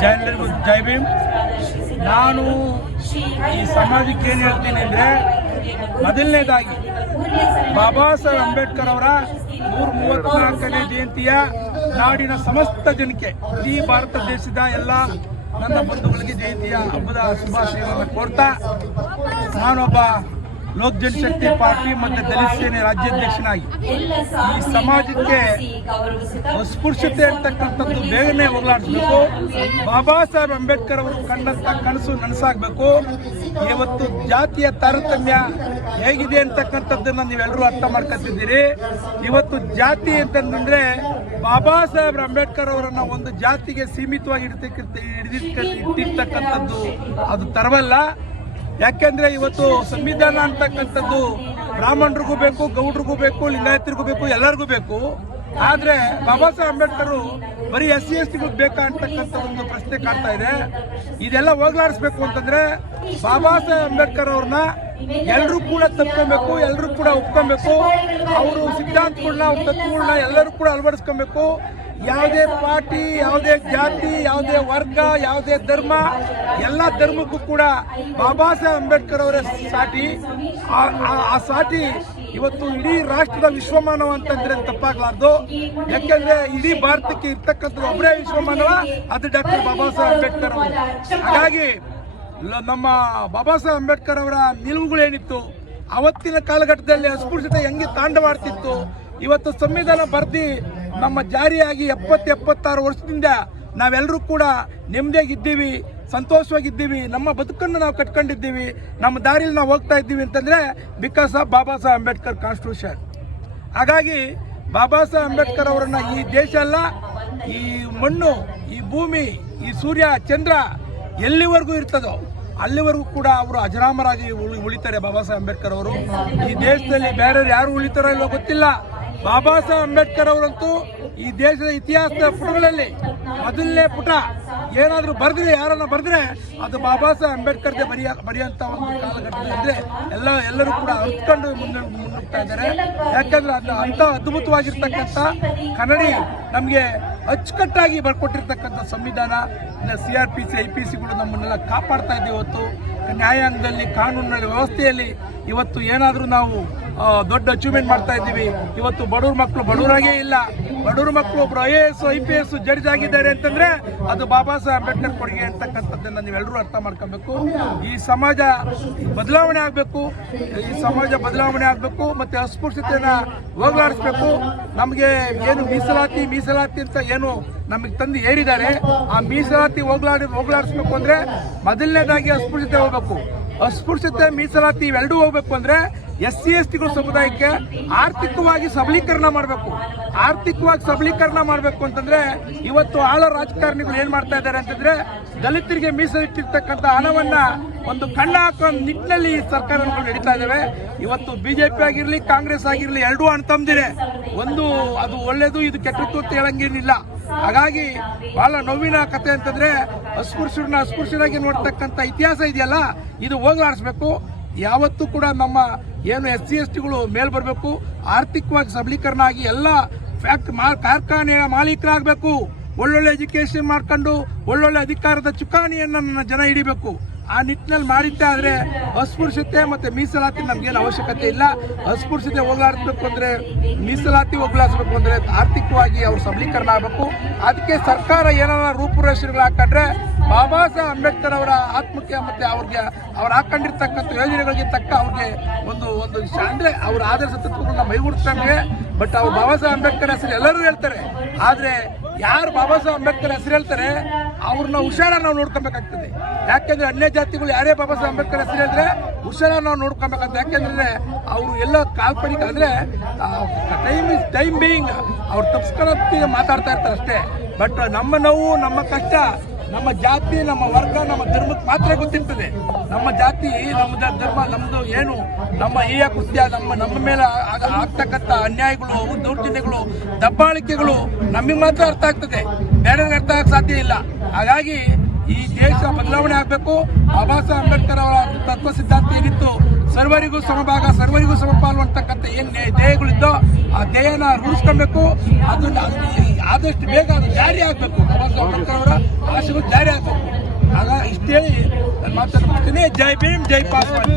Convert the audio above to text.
ಜೈ ಭೀಮ್. ನಾನು ಈ ಸಮಾಜಕ್ಕೆ ಏನು ಹೇಳ್ತೀನಿ ಅಂದರೆ ಮೊದಲನೇದಾಗಿ ಬಾಬಾ ಸಾಹೇಬ್ ಅಂಬೇಡ್ಕರ್ ಅವರ ನೂರ ಮೂವತ್ನಾಲ್ಕನೇ ಜಯಂತಿಯ ನಾಡಿನ ಸಮಸ್ತ ಜನಕ್ಕೆ ಇಡೀ ಭಾರತ ದೇಶದ ಎಲ್ಲ ನನ್ನ ಬಂಧುಗಳಿಗೆ ಜಯಂತಿಯ ಹಬ್ಬದ ಶುಭಾಶಯಗಳನ್ನು ಕೋರ್ತಾ ನಾನೊಬ್ಬ ಲೋಕ್ ಜನಶಕ್ತಿ ಪಾರ್ಟಿ ಮತ್ತು ದಲಿತ ಸೇನೆ ರಾಜ್ಯಾಧ್ಯಕ್ಷನಾಗಿ ಈ ಸಮಾಜಕ್ಕೆ ಅಸ್ಪೃಶ್ಯತೆ ಅಂತಕ್ಕಂಥದ್ದು ಬೇಗನೆ ಹೋಗಲಾಡಿಸ್ಬೇಕು. ಬಾಬಾ ಸಾಹೇಬ್ ಅಂಬೇಡ್ಕರ್ ಅವರು ಕಂಡಂತ ಕನಸು ನನಸಾಗಬೇಕು. ಇವತ್ತು ಜಾತಿಯ ತಾರತಮ್ಯ ಹೇಗಿದೆ ಅಂತಕ್ಕಂಥದ್ದನ್ನ ನೀವೆಲ್ಲರೂ ಅರ್ಥ ಮಾಡ್ಕೊತಿದ್ದೀರಿ. ಇವತ್ತು ಜಾತಿ ಅಂತಂದ್ರೆ ಬಾಬಾ ಸಾಹೇಬ್ ಅಂಬೇಡ್ಕರ್ ಅವರನ್ನ ಒಂದು ಜಾತಿಗೆ ಸೀಮಿತವಾಗಿ ಇಡ್ತಕ್ಕಂಥ ಇಟ್ಟಿರ್ತಕ್ಕಂಥದ್ದು ಅದು ತರವಲ್ಲ. ಯಾಕೆಂದ್ರೆ ಇವತ್ತು ಸಂವಿಧಾನ ಅಂತಕ್ಕಂಥದ್ದು ಬ್ರಾಹ್ಮಣರಿಗೂ ಬೇಕು, ಗೌಡ್ರಿಗೂ ಬೇಕು, ಲಿಂಗಾಯತರಿಗೂ ಬೇಕು, ಎಲ್ಲರಿಗೂ ಬೇಕು. ಆದ್ರೆ ಬಾಬಾ ಸಾಹೇಬ್ ಅಂಬೇಡ್ಕರ್ ಬರೀ ಎಸ್ ಸಿ, ಎಸ್ ಟಿಗಳು ಬೇಕಾ ಅಂತಕ್ಕಂಥ ಒಂದು ಪ್ರಶ್ನೆ ಕಾಡ್ತಾ ಇದೆ. ಇದೆಲ್ಲ ಹೋಗ್ಲಾಡಿಸ್ಬೇಕು ಅಂತಂದ್ರೆ ಬಾಬಾ ಸಾಹೇಬ್ ಅಂಬೇಡ್ಕರ್ ಅವ್ರನ್ನ ಎಲ್ಲರೂ ಕೂಡ ತಪ್ಕೊಬೇಕು ಎಲ್ಲರೂ ಕೂಡ ಒಪ್ಕೊಬೇಕು. ಅವರು ಸಿದ್ಧಾಂತಗಳನ್ನ ಅವ್ರ ತತ್ವಗಳನ್ನ ಎಲ್ಲರೂ ಕೂಡ ಅಳವಡಿಸ್ಕೊಬೇಕು. ಯಾವುದೇ ಪಾರ್ಟಿ, ಯಾವುದೇ ಜಾತಿ, ಯಾವುದೇ ವರ್ಗ, ಯಾವುದೇ ಧರ್ಮ, ಎಲ್ಲ ಧರ್ಮಕ್ಕೂ ಕೂಡ ಬಾಬಾ ಸಾಹೇಬ್ ಅಂಬೇಡ್ಕರ್ ಅವರ ಸಾಟಿ. ಆ- ಸಾಟಿ ಇವತ್ತು ಇಡೀ ರಾಷ್ಟ್ರದ ವಿಶ್ವಮಾನವ ಅಂತಂದ್ರೆ ತಪ್ಪಾಗಲಾರ್ದು. ಯಾಕೆಂದ್ರೆ ಇಡೀ ಭಾರತಕ್ಕೆ ಇರ್ತಕ್ಕಂಥ ಒಬ್ಬರೇ ವಿಶ್ವಮಾನವ, ಅದು ಡಾಕ್ಟರ್ ಬಾಬಾ ಸಾಹೇಬ್ ಅಂಬೇಡ್ಕರ್ ಅವರು. ಹಾಗಾಗಿ ನಮ್ಮ ಬಾಬಾ ಸಾಹೇಬ್ ಅಂಬೇಡ್ಕರ್ ಅವರ ನಿಲುವುಗಳೇನಿತ್ತು, ಅವತ್ತಿನ ಕಾಲಘಟ್ಟದಲ್ಲಿ ಅಸ್ಪೃಶ್ಯತೆ ಹೆಂಗೆ ತಾಂಡವಾಡ್ತಿತ್ತು, ಇವತ್ತು ಸಂವಿಧಾನ ಬರ್ದಿ ನಮ್ಮ ಜಾರಿಯಾಗಿ ಎಪ್ಪತ್ತು ಎಪ್ಪತ್ತಾರು ವರ್ಷದಿಂದ ನಾವೆಲ್ಲರೂ ಕೂಡ ನೆಮ್ಮದಿಯಾಗಿದ್ದೀವಿ, ಸಂತೋಷವಾಗಿದ್ದೀವಿ, ನಮ್ಮ ಬದುಕನ್ನು ನಾವು ಕಟ್ಕೊಂಡಿದ್ದೀವಿ, ನಮ್ಮ ದಾರಿಯಲ್ಲಿ ನಾವು ಹೋಗ್ತಾ ಇದ್ದೀವಿ ಅಂತಂದರೆ because of Baba Saheb Ambedkar constitution ಹಾಗಾಗಿ ಬಾಬಾ ಸಾಹೇಬ್ ಅಂಬೇಡ್ಕರ್ ಅವರನ್ನು ಈ ದೇಶ ಅಲ್ಲ, ಈ ಮಣ್ಣು, ಈ ಭೂಮಿ, ಈ ಸೂರ್ಯ, ಚಂದ್ರ ಎಲ್ಲಿವರೆಗೂ ಇರ್ತದೋ ಅಲ್ಲಿವರೆಗೂ ಕೂಡ ಅವರು ಅಜರಾಮರಾಗಿ ಉಳಿ- ಉಳಿತಾರೆ ಬಾಬಾ ಸಾಹೇಬ್ ಅಂಬೇಡ್ಕರ್ ಅವರು. ಈ ದೇಶದಲ್ಲಿ ಬೇರೆಯವ್ರು ಯಾರು ಉಳಿತಾರೋ ಇಲ್ಲೋ ಗೊತ್ತಿಲ್ಲ. ಬಾಬಾ ಸಾಹೇಬ್ ಅಂಬೇಡ್ಕರ್ ಅವರಂತೂ ಈ ದೇಶದ ಇತಿಹಾಸದ ಪುಟಗಳಲ್ಲಿ ಮೊದಲನೇ ಪುಟ. ಏನಾದರೂ ಬರೆದ್ರೆ ಯಾರನ್ನ ಬರೆದ್ರೆ ಅದು ಬಾಬಾ ಸಾಹೇಬ್ ಅಂಬೇಡ್ಕರ್ ಬರೆಯ, ಬರೆಯುವಂತ ಒಂದು ಕಾಲಘಟ್ಟ ಅಂದ್ರೆ ಎಲ್ಲ, ಎಲ್ಲರೂ ಕೂಡ ಅರ್ಥಕೊಂಡು ಮುಂದೆ ಮುನ್ನುಗ್ತಾ ಇದ್ದಾರೆ. ಯಾಕಂದ್ರೆ ಅದು ಅಂತ ಅದ್ಭುತವಾಗಿರ್ತಕ್ಕಂಥ ಕನ್ನಡಿ ನಮಗೆ ಅಚ್ಚುಕಟ್ಟಾಗಿ ಬರ್ಕೊಟ್ಟಿರ್ತಕ್ಕಂಥ ಸಂವಿಧಾನ. C R P C I P ಸಿಗಳು ನಮ್ಮನ್ನೆಲ್ಲ ಕಾಪಾಡ್ತಾ ಇದೆ ಇವತ್ತು ನ್ಯಾಯಾಂಗದಲ್ಲಿ, ಕಾನೂನಿನಲ್ಲಿ, ವ್ಯವಸ್ಥೆಯಲ್ಲಿ ಇವತ್ತು ಏನಾದರೂ ನಾವು ದೊಡ್ಡ ಅಚೀವ್ಮೆಂಟ್ ಮಾಡ್ತಾ ಇದ್ದೀವಿ. ಇವತ್ತು ಬಡವ್ರ ಮಕ್ಕಳು ಬಡವರಾಗೇ ಇಲ್ಲ. ಬಡವ್ರ ಮಕ್ಕಳು ಒಬ್ರು I A S I P S judge ಆಗಿದ್ದಾರೆ ಅಂತಂದ್ರೆ ಅದು ಬಾಬಾ ಸಾಹೇಬ್ ಅಂಬೇಡ್ಕರ್ ಕೊಡುಗೆ ಅಂತಕ್ಕಂಥದ್ದನ್ನ ನೀವೆಲ್ಲರೂ ಅರ್ಥ ಮಾಡ್ಕೊಬೇಕು. ಈ ಸಮಾಜ ಬದಲಾವಣೆ ಆಗಬೇಕು. ಈ ಸಮಾಜ ಬದಲಾವಣೆ ಆಗಬೇಕು ಮತ್ತೆ ಅಸ್ಪೃಶ್ಯತೆಯನ್ನು ಹೋಗಲಾಡಿಸ್ಬೇಕು. ನಮಗೆ ಏನು ಮೀಸಲಾತಿ ಮೀಸಲಾತಿ ಅಂತ ಏನು ನಮಗೆ ತಂದು ಏರಿದ್ದಾರೆ. ಆ ಮೀಸಲಾತಿ ಹೋಗ್ಲಾಡಿ, ಹೋಗ್ಲಾಡಿಸ್ಬೇಕು ಅಂದ್ರೆ ಮೊದಲನೇದಾಗಿ ಅಸ್ಪೃಶ್ಯತೆ ಹೋಗ್ಬೇಕು. ಅಸ್ಪೃಶ್ಯತೆ, ಮೀಸಲಾತಿ ಇವೆರಡೂ ಹೋಗ್ಬೇಕು ಅಂದ್ರೆ ಎಸ್ ಸಿ ಎಸ್ ಟಿಗಳು ಸಮುದಾಯಕ್ಕೆ ಆರ್ಥಿಕವಾಗಿ ಸಬಲೀಕರಣ ಮಾಡಬೇಕು. ಆರ್ಥಿಕವಾಗಿ ಸಬಲೀಕರಣ ಮಾಡಬೇಕು ಅಂತಂದ್ರೆ ಇವತ್ತು ಆಳ ರಾಜಕಾರಣಿಗಳು ಏನ್ ಮಾಡ್ತಾ ಇದ್ದಾರೆ ಅಂತಂದ್ರೆ ದಲಿತರಿಗೆ ಮೀಸಲಿಟ್ಟಿರ್ತಕ್ಕಂಥ ಹಣವನ್ನ ಒಂದು ಕಣ್ಣ ಹಾಕೋ ನಿಟ್ಟಿನಲ್ಲಿ ಸರ್ಕಾರಗಳು ನಡೀತಾ ಇದ್ದಾವೆ ಇವತ್ತು ಬಿಜೆಪಿ ಆಗಿರಲಿ, ಕಾಂಗ್ರೆಸ್ ಆಗಿರಲಿ, ಎರಡೂ ಹಣ ತಂದಿದೆ ಒಂದು ಅದು ಒಳ್ಳೇದು, ಇದು ಕೆಟ್ಟದ್ದು ಅಂತ ಹೇಳಂಗೇನಿಲ್ಲ. ಹಾಗಾಗಿ ಬಹಳ ನೋವಿನ ಕತೆ ಅಂತಂದ್ರೆ ಅಸ್ಪೃಶ್ಯರನ್ನ ಅಸ್ಪೃಶ್ಯರಾಗಿ ನೋಡ್ತಕ್ಕಂಥ ಇತಿಹಾಸ ಇದೆಯಲ್ಲ, ಇದು ಹೋಗಲಾಡಿಸ್ಬೇಕು. ಯಾವತ್ತೂ ಕೂಡ ನಮ್ಮ ಏನು ಎಸ್ ಸಿ ಎಸ್ ಟಿಗಳು ಮೇಲ್ ಬರಬೇಕು, ಆರ್ಥಿಕವಾಗಿ ಸಬಲೀಕರಣ ಆಗಿ ಎಲ್ಲ ಫ್ಯಾಕ್ಟ್ ಕಾರ್ಖಾನೆಯ ಮಾಲೀಕರಾಗಬೇಕು. ಒಳ್ಳೊಳ್ಳೆ ಎಜುಕೇಶನ್ ಮಾಡ್ಕೊಂಡು ಒಳ್ಳೊಳ್ಳೆ ಅಧಿಕಾರದ ಚುಕಾಣಿಯನ್ನು ನನ್ನ ಜನ ಹಿಡಿಬೇಕು. ಆ ನಿಟ್ಟಿನಲ್ಲಿ ಮಾಡಿದ್ದೆ ಆದರೆ ಅಸ್ಪೃಶ್ಯತೆ ಮತ್ತು ಮೀಸಲಾತಿ ನಮಗೇನು ಅವಶ್ಯಕತೆ ಇಲ್ಲ. ಅಸ್ಪೃಶ್ಯತೆ ಹೋಗ್ಲಾಡಿಸ್ಬೇಕು ಅಂದರೆ ಮೀಸಲಾತಿ ಹೋಗ್ಲಾಡಿಸ್ಬೇಕು ಅಂದರೆ ಆರ್ಥಿಕವಾಗಿ ಅವರು ಸಬಲೀಕರಣ ಆಗಬೇಕು. ಅದಕ್ಕೆ ಸರ್ಕಾರ ಏನಾರ ರೂಪುರೇಷೆಗಳು ಹಾಕೊಂಡ್ರೆ ಬಾಬಾ ಸಾಹೇಬ್ ಅಂಬೇಡ್ಕರ್ ಅವರ ಆತ್ಮಕ್ಕೆ ಮತ್ತು ಅವ್ರಿಗೆ ಅವ್ರು ಹಾಕೊಂಡಿರ್ತಕ್ಕಂಥ ಯೋಜನೆಗಳಿಗೆ ತಕ್ಕ ಅವ್ರಿಗೆ ಒಂದು ಒಂದು ವಿಷಯ ಅಂದರೆ ಅವ್ರ ಆದರ್ಶ ತತ್ವಗಳನ್ನ ಮೈಗೂಡಿಸ್ತಾನೆ ಬಟ್ ಅವ್ರು ಬಾಬಾ ಸಾಹೇಬ್ ಅಂಬೇಡ್ಕರ್ ಹೆಸರು ಎಲ್ಲರೂ ಹೇಳ್ತಾರೆ. ಆದರೆ ಯಾರು ಬಾಬಾ ಸಾಹೇಬ್ ಅಂಬೇಡ್ಕರ್ ಹೆಸರು ಹೇಳ್ತಾರೆ? ಅವ್ರನ್ನ ಹುಷಾರ ನಾವು ನೋಡ್ಕೊಬೇಕಾಗ್ತದೆ. ಯಾಕೆಂದ್ರೆ ಅನ್ಯ ಜಾತಿಗಳು ಯಾರೇ ಬಾಬಾ ಸಾಹೇಬ್ ಅಂಬೇಡ್ಕರ್ ಹೆಸರು ಹೇಳಿದ್ರೆ ಹುಷಾರ ನಾವು ನೋಡ್ಕೊಬೇಕಾಗ್ತದೆ. ಯಾಕೆಂದ್ರೆ ಅವರು ಎಲ್ಲ ಕಾಲ್ಪನಿಕ ಅಂದ್ರೆ ಟೈಮ್ ಇಸ್ ಟೈಮ್ ಬೀಯಿಂಗ್ ಅವ್ರು ತಪ್ಸ್ಕೊಳ್ಳೋತ್ತಿಗೆ ಮಾತಾಡ್ತಾ ಇರ್ತಾರೆ ಅಷ್ಟೇ. ಬಟ್ ನಮ್ಮ ನೋವು, ನಮ್ಮ ಕಷ್ಟ, ನಮ್ಮ ಜಾತಿ, ನಮ್ಮ ವರ್ಗ, ನಮ್ಮ ಧರ್ಮಕ್ಕೆ ಮಾತ್ರ ಗೊತ್ತಿರ್ತದೆ. ನಮ್ಮ ಜಾತಿ ನಮ್ಮ ಧರ್ಮ ನಮ್ಮದು ಏನು, ನಮ್ಮ ಈಯ ಕೃತ್ಯ ನಮ್ಮ ನಮ್ಮ ಮೇಲೆ ಆಗ- ಆಗ್ತಕ್ಕಂಥ ಅನ್ಯಾಯಗಳು ದೌರ್ಜನ್ಯಗಳು, ದಬ್ಬಾಳಿಕೆಗಳು ನಮಗೆ ಮಾತ್ರ ಅರ್ಥ ಆಗ್ತದೆ. ಬೇರೆ ಅರ್ಥ ಆಗಕ್ಕೆ ಸಾಧ್ಯ ಇಲ್ಲ. ಹಾಗಾಗಿ ಈ ದೇಶ ಬದಲಾವಣೆ ಆಗಬೇಕು. ಬಾಬಾ ಸಾಹೇಬ್ ಅಂಬೇಡ್ಕರ್ ಅವರ ತತ್ವ ಸಿದ್ಧಾಂತ ಏನಿತ್ತು ಸರ್ವರಿಗೂ ಸಮಭಾಗ, ಸರ್ವರಿಗೂ ಸಮಪಾಲು ಅಂತಕ್ಕಂಥ ಏನು ಧ್ಯೇಯಗಳಿದ್ದೋ ಆ ಧ್ಯೇಯನ ರೂಢಿಸ್ಕೊಬೇಕು ಅದನ್ನ ಆದಷ್ಟು ಬೇಗ ಅದು ಜಾರಿ ಆಗಬೇಕು. ಬಾಬಾ ಸಾಹೇಬ್ ಅಂಬೇಡ್ಕರ್ ಅವರ ಆಶೆಗಳು ಜಾರಿ ಆಗಬೇಕು. ಆಗ ಇಷ್ಟೇ ನನ್ನ ಮಾತನ್ನು ಮುಗಿಸ್ತೀನಿ. ಜೈ ಭೀಮ್, ಜೈ ಪಾಸ್ವಾನ್.